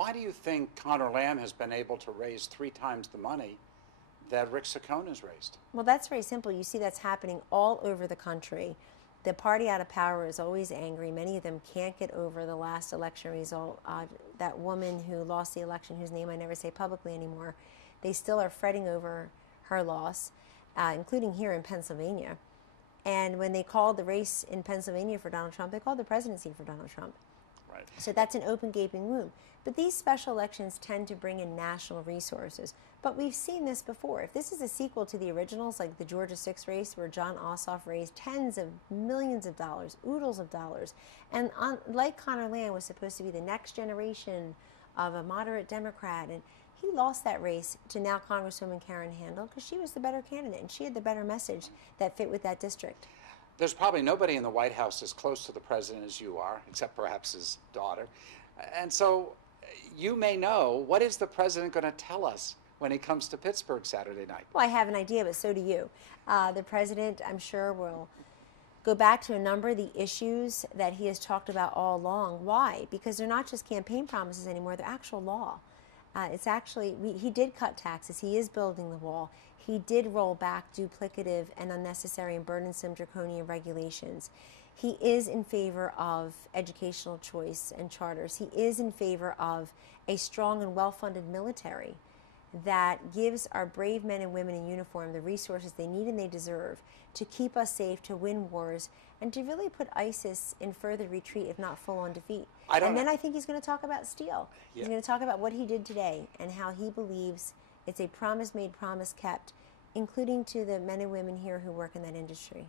Why do you think Conor Lamb has been able to raise 3 times the money that Rick Saccone has raised? Well, that's very simple. You see that's happening all over the country. The party out of power is always angry. Many of them can't get over the last election result. That woman who lost the election, whose name I never say publicly anymore, they still are fretting over her loss, including here in Pennsylvania. And when they called the race in Pennsylvania for Donald Trump, they called the presidency for Donald Trump. Right. So that's an open gaping wound. But these special elections tend to bring in national resources. But we've seen this before. If this is a sequel to the originals, like the Georgia 6 race where John Ossoff raised tens of millions of dollars, oodles of dollars, and like Conor Lamb was supposed to be the next generation of a moderate Democrat, and he lost that race to now Congresswoman Karen Handel because she was the better candidate and she had the better message that fit with that district. There's probably nobody in the White House as close to the president as you are, except perhaps his daughter. And so you may know, what is the president going to tell us when he comes to Pittsburgh Saturday night? Well, I have an idea, but so do you. The president, I'm sure, will go back to a number of the issues that he has talked about all along. Why? Because they're not just campaign promises anymore, they're actual law. It's actually, he did cut taxes. He is building the wall. He did roll back duplicative and unnecessary and burdensome draconian regulations. He is in favor of educational choice and charters. He is in favor of a strong and well-funded military that gives our brave men and women in uniform the resources they need and they deserve to keep us safe, to win wars, and to really put ISIS in further retreat, if not full-on defeat. And then I think he's going to talk about steel. Yeah. He's going to talk about what he did today and how he believes it's a promise made, promise kept, including to the men and women here who work in that industry.